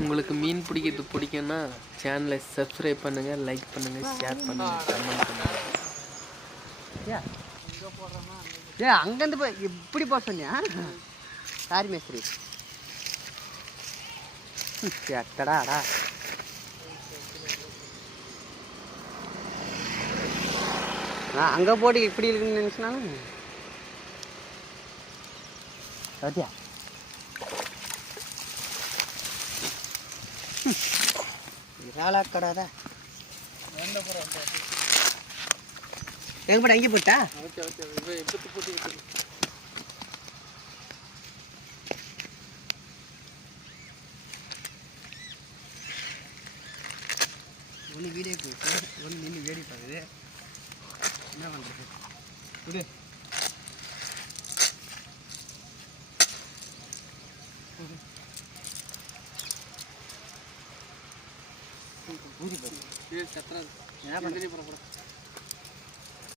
உங்களுக்கு மீன் பிடிக்கிறது பிடிக்கும்னா சேனலை சப்ஸ்கிரைப் பண்ணுங்கள், லைக் பண்ணுங்கள், ஷேர் பண்ணுங்கள், கமெண்ட் பண்ணுங்கள். அங்கேருந்து போய் இப்படி போக சொன்னியா? சாரி மேஸ்திரி எக்கடாடா. அங்கே போட்டு இப்படி இருக்குன்னு நினச்சினாலும் சத்தியா இறாலாக்கடாதா எங்க போட்ட அங்கே போட்டா? ஓகே ஓகே, எப்பத்து போட்டு ஒன்று வீடியோ போயிட்டு ஒன்று நின்று வேடி பார்க்குது. என்ன பண்ணுறது? விடு. பூரி பாரு, என்ன பண்ணுறது?